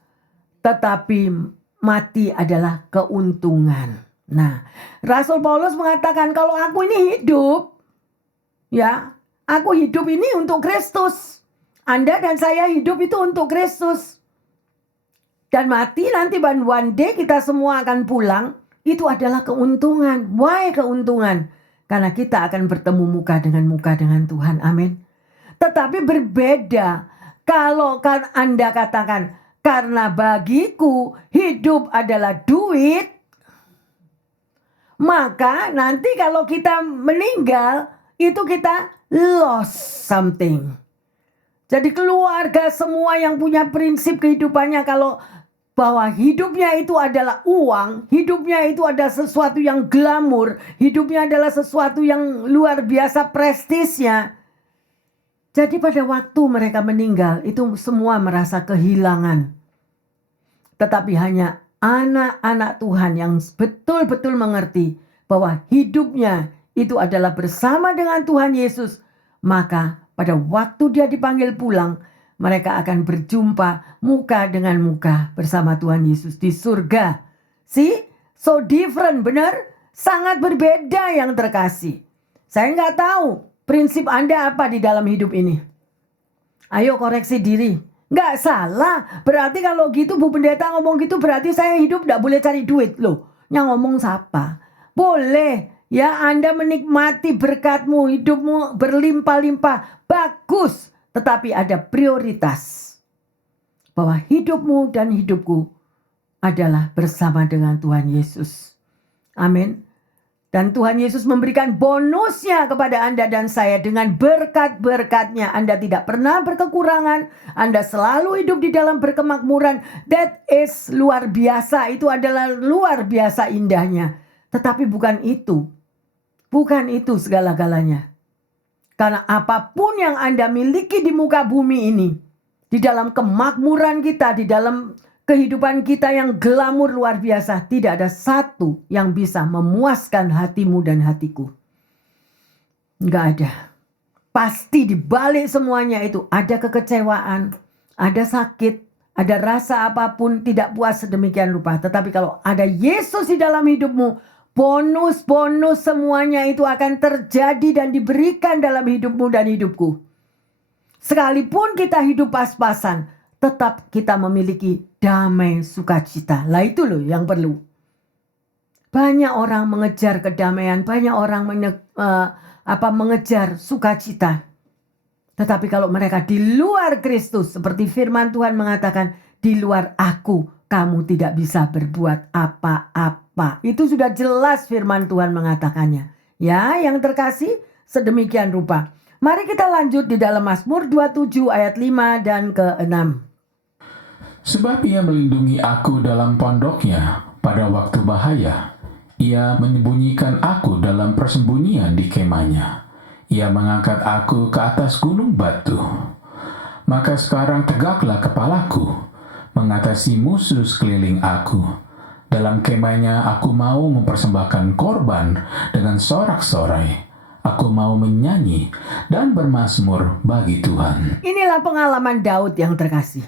tetapi mati adalah keuntungan. Nah, Rasul Paulus mengatakan kalau aku ini hidup, ya, aku hidup ini untuk Kristus. Anda dan saya hidup itu untuk Kristus. Dan mati nanti one day kita semua akan pulang. Itu adalah keuntungan. Why keuntungan? Karena kita akan bertemu muka dengan Tuhan. Amin. Tetapi berbeda kalau Anda katakan, karena bagiku hidup adalah duit, maka nanti kalau kita meninggal, itu kita lost something. Jadi keluarga semua yang punya prinsip kehidupannya kalau bahwa hidupnya itu adalah uang, hidupnya itu adalah sesuatu yang glamor, hidupnya adalah sesuatu yang luar biasa prestisnya. Jadi pada waktu mereka meninggal itu semua merasa kehilangan. Tetapi hanya anak-anak Tuhan yang betul-betul mengerti bahwa hidupnya itu adalah bersama dengan Tuhan Yesus, maka pada waktu dia dipanggil pulang, mereka akan berjumpa muka dengan muka bersama Tuhan Yesus di surga. See? So different, benar? Sangat berbeda yang terkasih. Saya nggak tahu prinsip Anda apa di dalam hidup ini. Ayo koreksi diri. Nggak salah. Berarti kalau gitu Bu Pendeta ngomong gitu berarti saya hidup nggak boleh cari duit loh. Yang ngomong siapa? Boleh. Ya, Anda menikmati berkatmu, hidupmu berlimpah-limpah. Bagus. Tetapi ada prioritas. Bahwa hidupmu dan hidupku adalah bersama dengan Tuhan Yesus. Amin. Dan Tuhan Yesus memberikan bonusnya kepada Anda dan saya dengan berkat-berkatnya. Anda tidak pernah berkekurangan. Anda selalu hidup di dalam berkemakmuran. That is luar biasa. Itu adalah luar biasa indahnya. Tetapi bukan itu. Bukan itu segala-galanya. Karena apapun yang Anda miliki di muka bumi ini, di dalam kemakmuran kita, di dalam kehidupan kita yang glamor luar biasa, tidak ada satu yang bisa memuaskan hatimu dan hatiku. Enggak ada. Pasti di balik semuanya itu ada kekecewaan, ada sakit, ada rasa apapun tidak puas sedemikian rupa. Tetapi kalau ada Yesus di dalam hidupmu, bonus-bonus semuanya itu akan terjadi dan diberikan dalam hidupmu dan hidupku. Sekalipun kita hidup pas-pasan, tetap kita memiliki damai sukacita. Lah itu loh yang perlu. Banyak orang mengejar kedamaian, banyak orang mengejar sukacita. Tetapi kalau mereka di luar Kristus, seperti firman Tuhan mengatakan, di luar aku kamu tidak bisa berbuat apa-apa. Itu sudah jelas firman Tuhan mengatakannya. Ya, yang terkasih, sedemikian rupa. Mari kita lanjut di dalam Mazmur 27 ayat 5 dan ke-6. Sebab ia melindungi aku dalam pondoknya pada waktu bahaya. Ia menyembunyikan aku dalam persembunyian di kemahnya. Ia mengangkat aku ke atas gunung batu. Maka sekarang tegaklah kepalaku, mengatasi musuh sekeliling aku. Dalam kemahnya aku mau mempersembahkan korban dengan sorak-sorai. Aku mau menyanyi dan bermazmur bagi Tuhan. Inilah pengalaman Daud yang terkasih.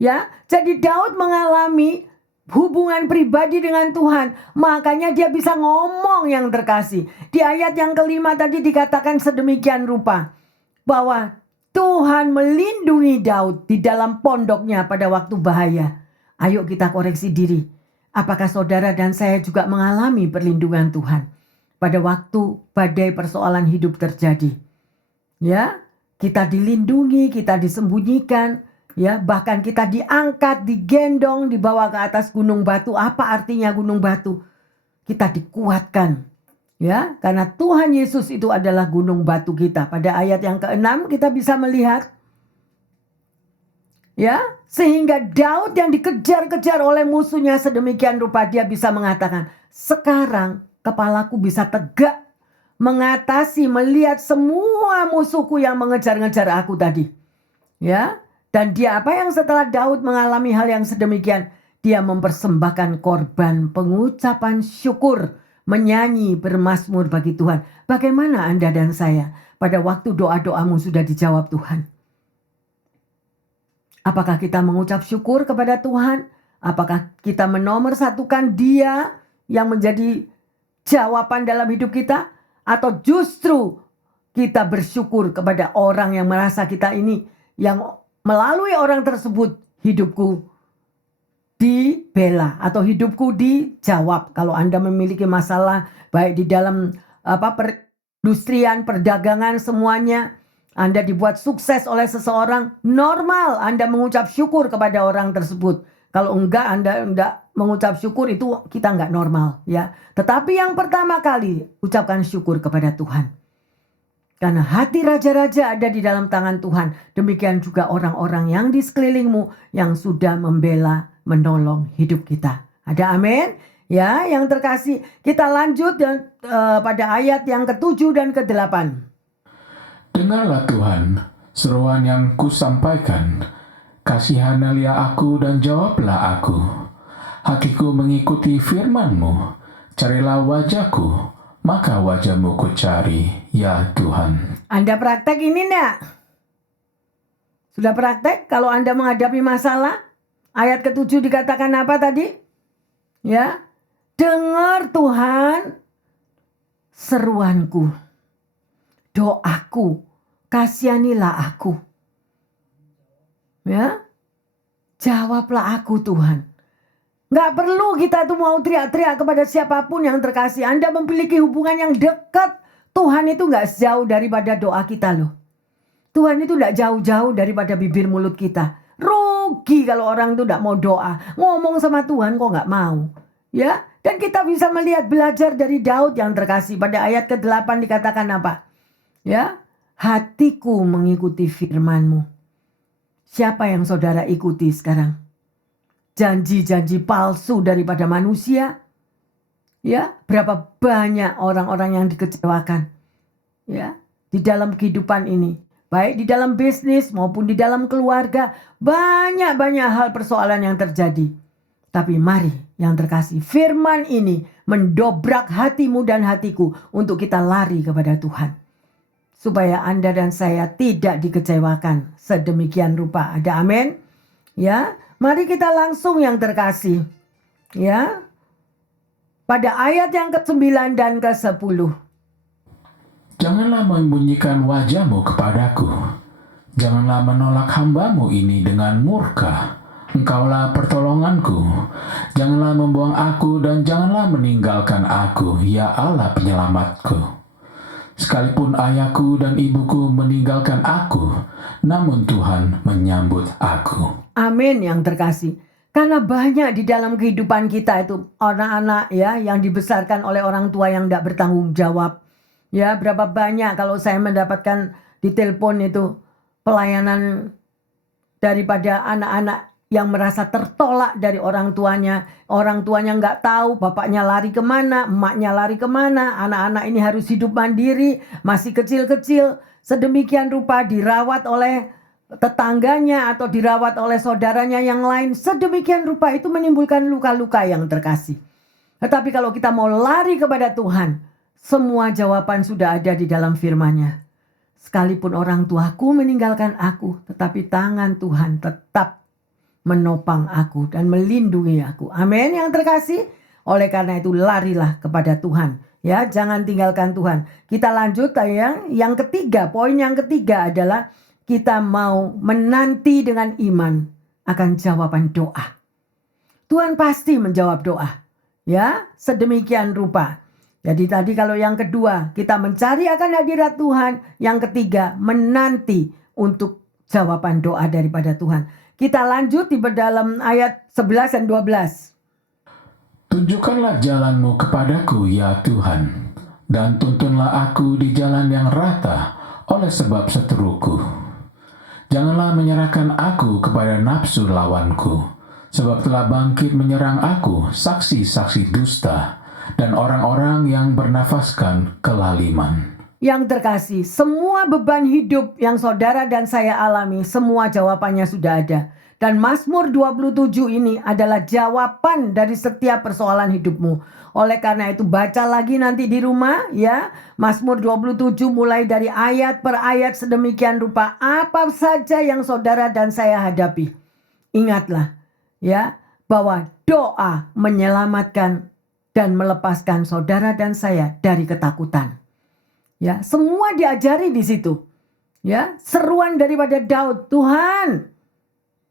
Ya, jadi Daud mengalami hubungan pribadi dengan Tuhan. Makanya dia bisa ngomong yang terkasih. Di ayat yang kelima tadi dikatakan sedemikian rupa. Bahwa Tuhan melindungi Daud di dalam pondoknya pada waktu bahaya. Ayo kita koreksi diri. Apakah saudara dan saya juga mengalami perlindungan Tuhan pada waktu badai persoalan hidup terjadi? Ya, kita dilindungi, kita disembunyikan. Ya, bahkan kita diangkat, digendong, dibawa ke atas gunung batu. Apa artinya gunung batu? Kita dikuatkan. Ya, karena Tuhan Yesus itu adalah gunung batu kita. Pada ayat yang ke-6 kita bisa melihat. Ya, sehingga Daud yang dikejar-kejar oleh musuhnya sedemikian rupa dia bisa mengatakan, sekarang kepalaku bisa tegak mengatasi, melihat semua musuhku yang mengejar-ngejar aku tadi. Ya. Dan dia apa yang setelah Daud mengalami hal yang sedemikian? Dia mempersembahkan korban pengucapan syukur. Menyanyi bermazmur bagi Tuhan. Bagaimana Anda dan saya pada waktu doa-doamu sudah dijawab Tuhan? Apakah kita mengucap syukur kepada Tuhan? Apakah kita menomorsatukan Dia yang menjadi jawaban dalam hidup kita? Atau justru kita bersyukur kepada orang yang merasa kita ini yang melalui orang tersebut hidupku dibela atau hidupku dijawab. Kalau Anda memiliki masalah baik di dalam perindustrian, perdagangan semuanya, Anda dibuat sukses oleh seseorang, normal Anda mengucap syukur kepada orang tersebut. Kalau enggak Anda enggak mengucap syukur, itu kita enggak normal ya. Tetapi yang pertama kali ucapkan syukur kepada Tuhan. Karena hati raja-raja ada di dalam tangan Tuhan. Demikian juga orang-orang yang di sekelilingmu yang sudah membela, menolong hidup kita. Ada amin? Ya, yang terkasih. Kita lanjut pada ayat yang ke-7 dan ke-8. Dengarlah Tuhan, seruan yang kusampaikan. Kasihanilah aku dan jawablah aku. Hatiku mengikuti firman-Mu. Carilah wajahku, maka wajah-Mu ku cari, ya Tuhan. Anda praktek ini enggak? Sudah praktek kalau Anda menghadapi masalah? Ayat ke-7 dikatakan apa tadi? Ya, dengar Tuhan seruanku, doaku, kasihanilah aku. Ya, jawablah aku Tuhan. Nggak perlu kita tuh mau teriak-teriak kepada siapapun yang terkasih. Anda memiliki hubungan yang dekat. Tuhan itu nggak jauh daripada doa kita loh. Tuhan itu nggak jauh-jauh daripada bibir mulut kita. Rugi kalau orang itu nggak mau doa. Ngomong sama Tuhan kok nggak mau. Ya, dan kita bisa melihat belajar dari Daud yang terkasih. Pada ayat ke-8 dikatakan apa? Ya, hatiku mengikuti firman-Mu. Siapa yang saudara ikuti sekarang? Janji-janji palsu daripada manusia. Ya, berapa banyak orang-orang yang dikecewakan. Ya, di dalam kehidupan ini. Baik di dalam bisnis maupun di dalam keluarga. Banyak-banyak hal persoalan yang terjadi. Tapi mari yang terkasih, firman ini mendobrak hatimu dan hatiku untuk kita lari kepada Tuhan. Supaya Anda dan saya tidak dikecewakan sedemikian rupa. Ada amin? Ya, mari kita langsung yang terkasih. Ya, pada ayat yang ke-9 dan ke-10. Janganlah membunyikan wajah-Mu kepadaku. Janganlah menolak hamba-Mu ini dengan murka. Engkaulah pertolonganku. Janganlah membuang aku dan janganlah meninggalkan aku, ya Allah penyelamatku. Sekalipun ayahku dan ibuku meninggalkan aku, namun Tuhan menyambut aku. Amin yang terkasih. Karena banyak di dalam kehidupan kita itu anak-anak ya yang dibesarkan oleh orang tua yang tidak bertanggung jawab. Ya, berapa banyak kalau saya mendapatkan di telepon itu pelayanan daripada anak-anak yang merasa tertolak dari orang tuanya. Orang tuanya nggak tahu, bapaknya lari kemana, emaknya lari kemana. Anak-anak ini harus hidup mandiri, masih kecil-kecil. Sedemikian rupa dirawat oleh tetangganya atau dirawat oleh saudaranya yang lain. Sedemikian rupa itu menimbulkan luka-luka yang terkasih. Tetapi kalau kita mau lari kepada Tuhan, Semua jawaban sudah ada di dalam firman-Nya. Sekalipun orang tuaku meninggalkan aku, tetapi tangan Tuhan tetap menopang aku dan melindungi aku. Amin yang terkasih. Oleh karena itu larilah kepada Tuhan. Ya, jangan tinggalkan Tuhan. Kita lanjut yang ketiga. Poin yang ketiga adalah kita mau menanti dengan iman akan jawaban doa. Tuhan pasti menjawab doa. Ya, sedemikian rupa. Jadi tadi kalau yang kedua kita mencari akan hadirat Tuhan. Yang ketiga menanti untuk jawaban doa daripada Tuhan. Kita lanjut di dalam ayat 11 dan 12. Tunjukkanlah jalanmu kepadaku ya Tuhan, dan tuntunlah aku di jalan yang rata oleh sebab seteruku. Janganlah menyerahkan aku kepada nafsu lawanku, sebab telah bangkit menyerang aku saksi-saksi dusta dan orang-orang yang bernafaskan kelaliman. Yang terkasih, semua beban hidup yang saudara dan saya alami, semua jawabannya sudah ada. Dan Mazmur 27 ini adalah jawaban dari setiap persoalan hidupmu. Oleh karena itu baca lagi nanti di rumah ya. Mazmur 27 mulai dari ayat per ayat sedemikian rupa apa saja yang saudara dan saya hadapi. Ingatlah ya bahwa doa menyelamatkan dan melepaskan saudara dan saya dari ketakutan. Ya, semua diajari di situ. Ya, seruan daripada Daud, Tuhan,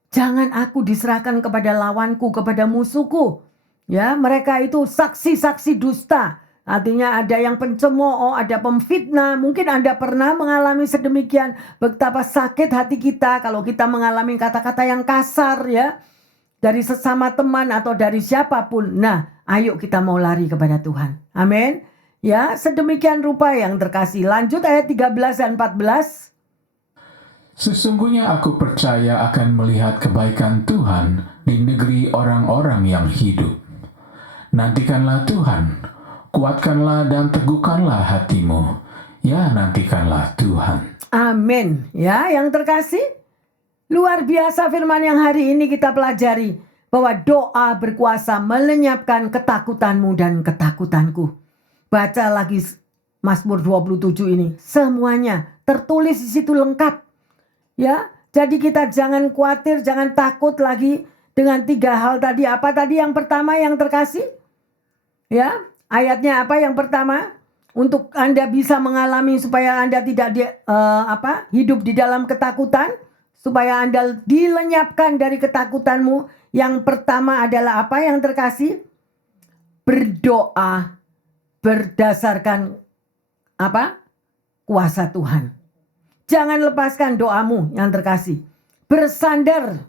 jangan aku diserahkan kepada lawanku, kepada musuhku. Ya, mereka itu saksi-saksi dusta. Artinya ada yang pencemooh, ada pemfitnah. Mungkin Anda pernah mengalami sedemikian. Betapa sakit hati kita kalau kita mengalami kata-kata yang kasar ya. Dari sesama teman atau dari siapapun. Nah, ayo kita mau lari kepada Tuhan. Amin. Ya, sedemikian rupa yang terkasih. Lanjut ayat 13 dan 14. Sesungguhnya aku percaya akan melihat kebaikan Tuhan di negeri orang-orang yang hidup. Nantikanlah Tuhan, kuatkanlah dan teguhkanlah hatimu. Ya, nantikanlah Tuhan. Amin. Ya, yang terkasih, luar biasa firman yang hari ini kita pelajari. Bahwa doa berkuasa melenyapkan ketakutanmu dan ketakutanku. Baca lagi Mazmur 27 ini. Semuanya tertulis di situ lengkap. Ya, jadi kita jangan khawatir, jangan takut lagi dengan 3 hal tadi. Apa tadi yang pertama yang terkasih? Ya, ayatnya apa yang pertama? Untuk Anda bisa mengalami supaya Anda tidak hidup di dalam ketakutan, supaya Anda dilenyapkan dari ketakutanmu. Yang pertama adalah apa yang terkasih? Berdoa berdasarkan apa? Kuasa Tuhan. Jangan lepaskan doamu yang terkasih. Bersandar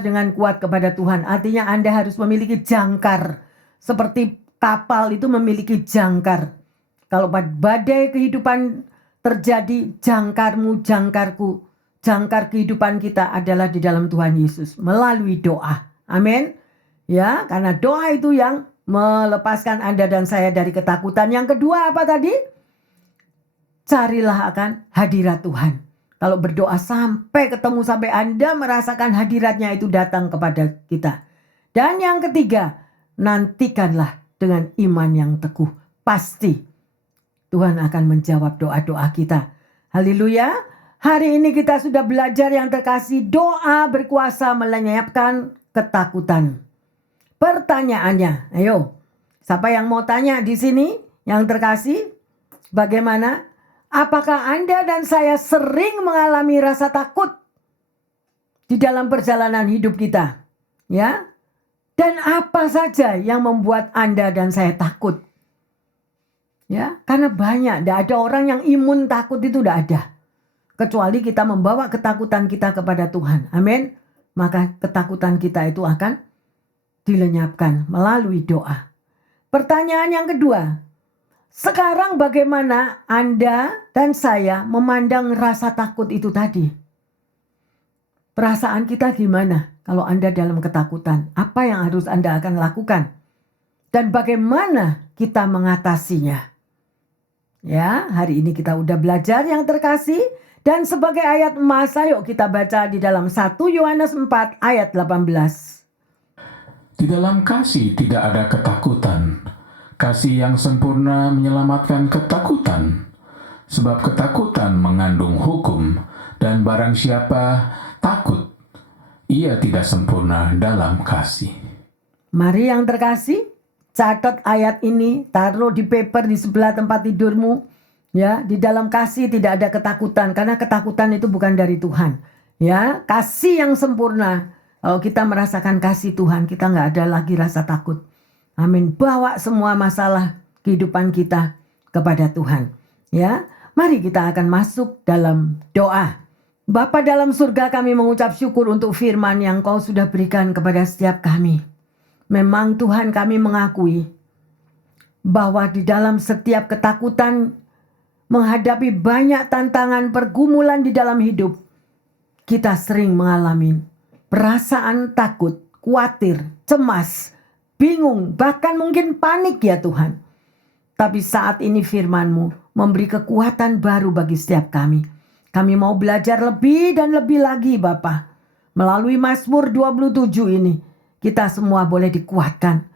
dengan kuat kepada Tuhan. Artinya Anda harus memiliki jangkar. Seperti kapal itu memiliki jangkar. Kalau badai kehidupan terjadi, jangkarmu, jangkarku, jangkar kehidupan kita adalah di dalam Tuhan Yesus. Melalui doa. Amin. Ya, karena doa itu yang melepaskan Anda dan saya dari ketakutan. Yang kedua apa tadi? Carilah akan hadirat Tuhan. Kalau berdoa sampai ketemu, sampai Anda merasakan hadiratnya itu datang kepada kita. Dan yang ketiga, nantikanlah dengan iman yang teguh. Pasti Tuhan akan menjawab doa-doa kita. Haleluya. Hari ini kita sudah belajar yang terkasih, doa berkuasa melenyapkan ketakutan. Pertanyaannya, ayo, siapa yang mau tanya di sini? Yang terkasih, bagaimana? Apakah Anda dan saya sering mengalami rasa takut di dalam perjalanan hidup kita? Ya? Dan apa saja yang membuat Anda dan saya takut? Ya, karena banyak, tidak ada orang yang imun takut itu, tidak ada. Kecuali kita membawa ketakutan kita kepada Tuhan. Amin. Maka ketakutan kita itu akan dilenyapkan melalui doa. Pertanyaan yang kedua. Sekarang bagaimana Anda dan saya memandang rasa takut itu tadi? Perasaan kita gimana kalau Anda dalam ketakutan? Apa yang harus Anda akan lakukan? Dan bagaimana kita mengatasinya? Ya, hari ini kita udah belajar yang terkasih. Dan sebagai ayat emas, ayo kita baca di dalam 1 Yohanes 4 ayat 18. Di dalam kasih tidak ada ketakutan, Kasih yang sempurna menyelamatkan ketakutan, sebab ketakutan mengandung hukum, dan barang siapa takut, ia tidak sempurna dalam kasih. Mari yang terkasih, catat ayat ini, taruh di paper di sebelah tempat tidurmu. Ya, di dalam kasih tidak ada ketakutan, karena ketakutan itu bukan dari Tuhan. Ya, kasih yang sempurna. Kalau kita merasakan kasih Tuhan, kita nggak ada lagi rasa takut. Amin. Bawa semua masalah kehidupan kita kepada Tuhan. Ya, mari kita akan masuk dalam doa. Bapa dalam surga, kami mengucap syukur untuk firman yang Kau sudah berikan kepada setiap kami. Memang Tuhan, kami mengakui bahwa di dalam setiap ketakutan, menghadapi banyak tantangan pergumulan di dalam hidup, kita sering mengalami perasaan takut, khawatir, cemas, bingung, bahkan mungkin panik ya Tuhan. Tapi saat ini firman-Mu memberi kekuatan baru bagi setiap kami. Kami mau belajar lebih dan lebih lagi Bapa. Melalui Mazmur 27 ini, kita semua boleh dikuatkan.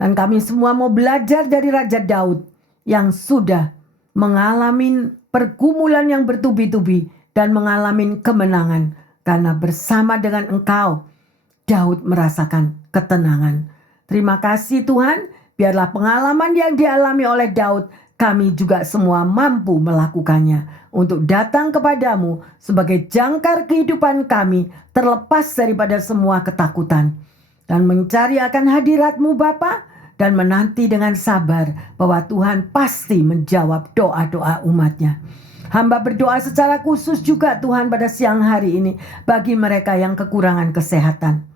Dan kami semua mau belajar dari Raja Daud yang sudah mengalami pergumulan yang bertubi-tubi dan mengalami kemenangan. Karena bersama dengan Engkau, Daud merasakan ketenangan. Terima kasih Tuhan, biarlah pengalaman yang dialami oleh Daud, kami juga semua mampu melakukannya. Untuk datang kepadamu sebagai jangkar kehidupan kami, terlepas daripada semua ketakutan. Dan mencari akan hadirat-Mu Bapa, dan menanti dengan sabar bahwa Tuhan pasti menjawab doa-doa umat-Nya. Hamba berdoa secara khusus juga Tuhan pada siang hari ini bagi mereka yang kekurangan kesehatan.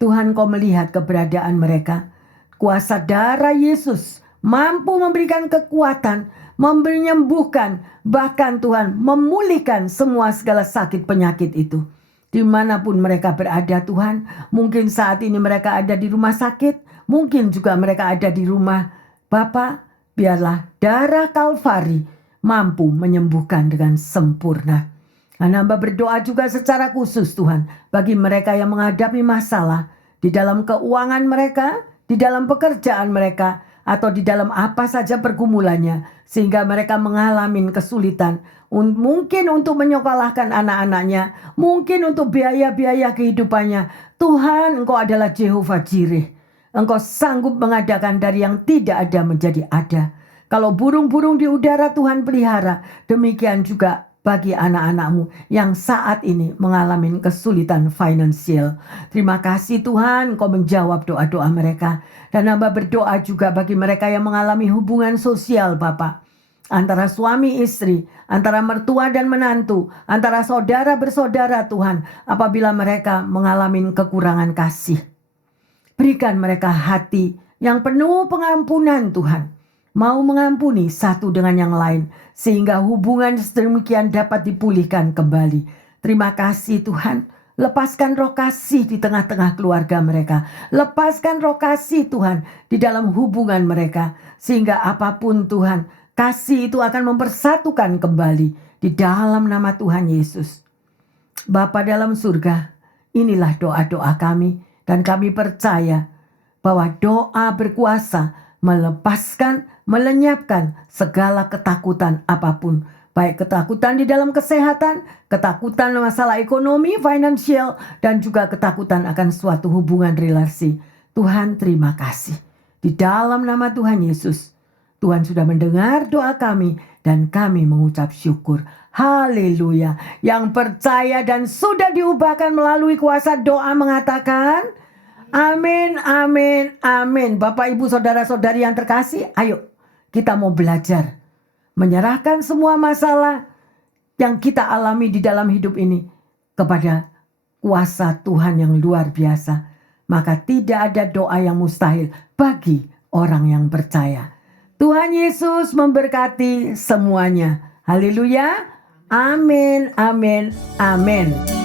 Tuhan Kau melihat keberadaan mereka. Kuasa darah Yesus mampu memberikan kekuatan, menyembuhkan, bahkan Tuhan memulihkan semua segala sakit penyakit itu. Dimanapun mereka berada Tuhan, mungkin saat ini mereka ada di rumah sakit, mungkin juga mereka ada di rumah. Bapa, biarlah darah Kalvari mampu menyembuhkan dengan sempurna. Dan hamba berdoa juga secara khusus Tuhan, bagi mereka yang menghadapi masalah di dalam keuangan mereka, di dalam pekerjaan mereka, atau di dalam apa saja pergumulannya, sehingga mereka mengalami kesulitan. Mungkin untuk menyekolahkan anak-anaknya, mungkin untuk biaya-biaya kehidupannya. Tuhan, Engkau adalah Jehovah Jireh. Engkau sanggup mengadakan dari yang tidak ada menjadi ada. Kalau burung-burung di udara Tuhan pelihara, demikian juga bagi anak-anak-Mu yang saat ini mengalami kesulitan finansial. Terima kasih Tuhan, Engkau menjawab doa-doa mereka. Dan hamba berdoa juga bagi mereka yang mengalami hubungan sosial Bapa. Antara suami istri, antara mertua dan menantu, antara saudara bersaudara Tuhan. Apabila mereka mengalami kekurangan kasih, berikan mereka hati yang penuh pengampunan Tuhan. Mau mengampuni satu dengan yang lain, sehingga hubungan sedemikian dapat dipulihkan kembali. Terima kasih Tuhan. Lepaskan roh kasih di tengah-tengah keluarga mereka. Lepaskan roh kasih Tuhan di dalam hubungan mereka. Sehingga apapun Tuhan, kasih itu akan mempersatukan kembali di dalam nama Tuhan Yesus. Bapa dalam surga, inilah doa-doa kami. Dan kami percaya bahwa doa berkuasa melepaskan, melenyapkan segala ketakutan apapun. Baik ketakutan di dalam kesehatan, ketakutan masalah ekonomi, finansial, dan juga ketakutan akan suatu hubungan relasi. Tuhan terima kasih. Di dalam nama Tuhan Yesus, Tuhan sudah mendengar doa kami dan kami mengucap syukur. Haleluya. Yang percaya dan sudah diubahkan melalui kuasa doa mengatakan, amin, amin, amin. Bapak, Ibu, Saudara-saudari yang terkasih, ayo kita mau belajar menyerahkan semua masalah yang kita alami di dalam hidup ini kepada kuasa Tuhan yang luar biasa. Maka tidak ada doa yang mustahil bagi orang yang percaya. Tuhan Yesus memberkati semuanya. Haleluya. Amin, amin, amin.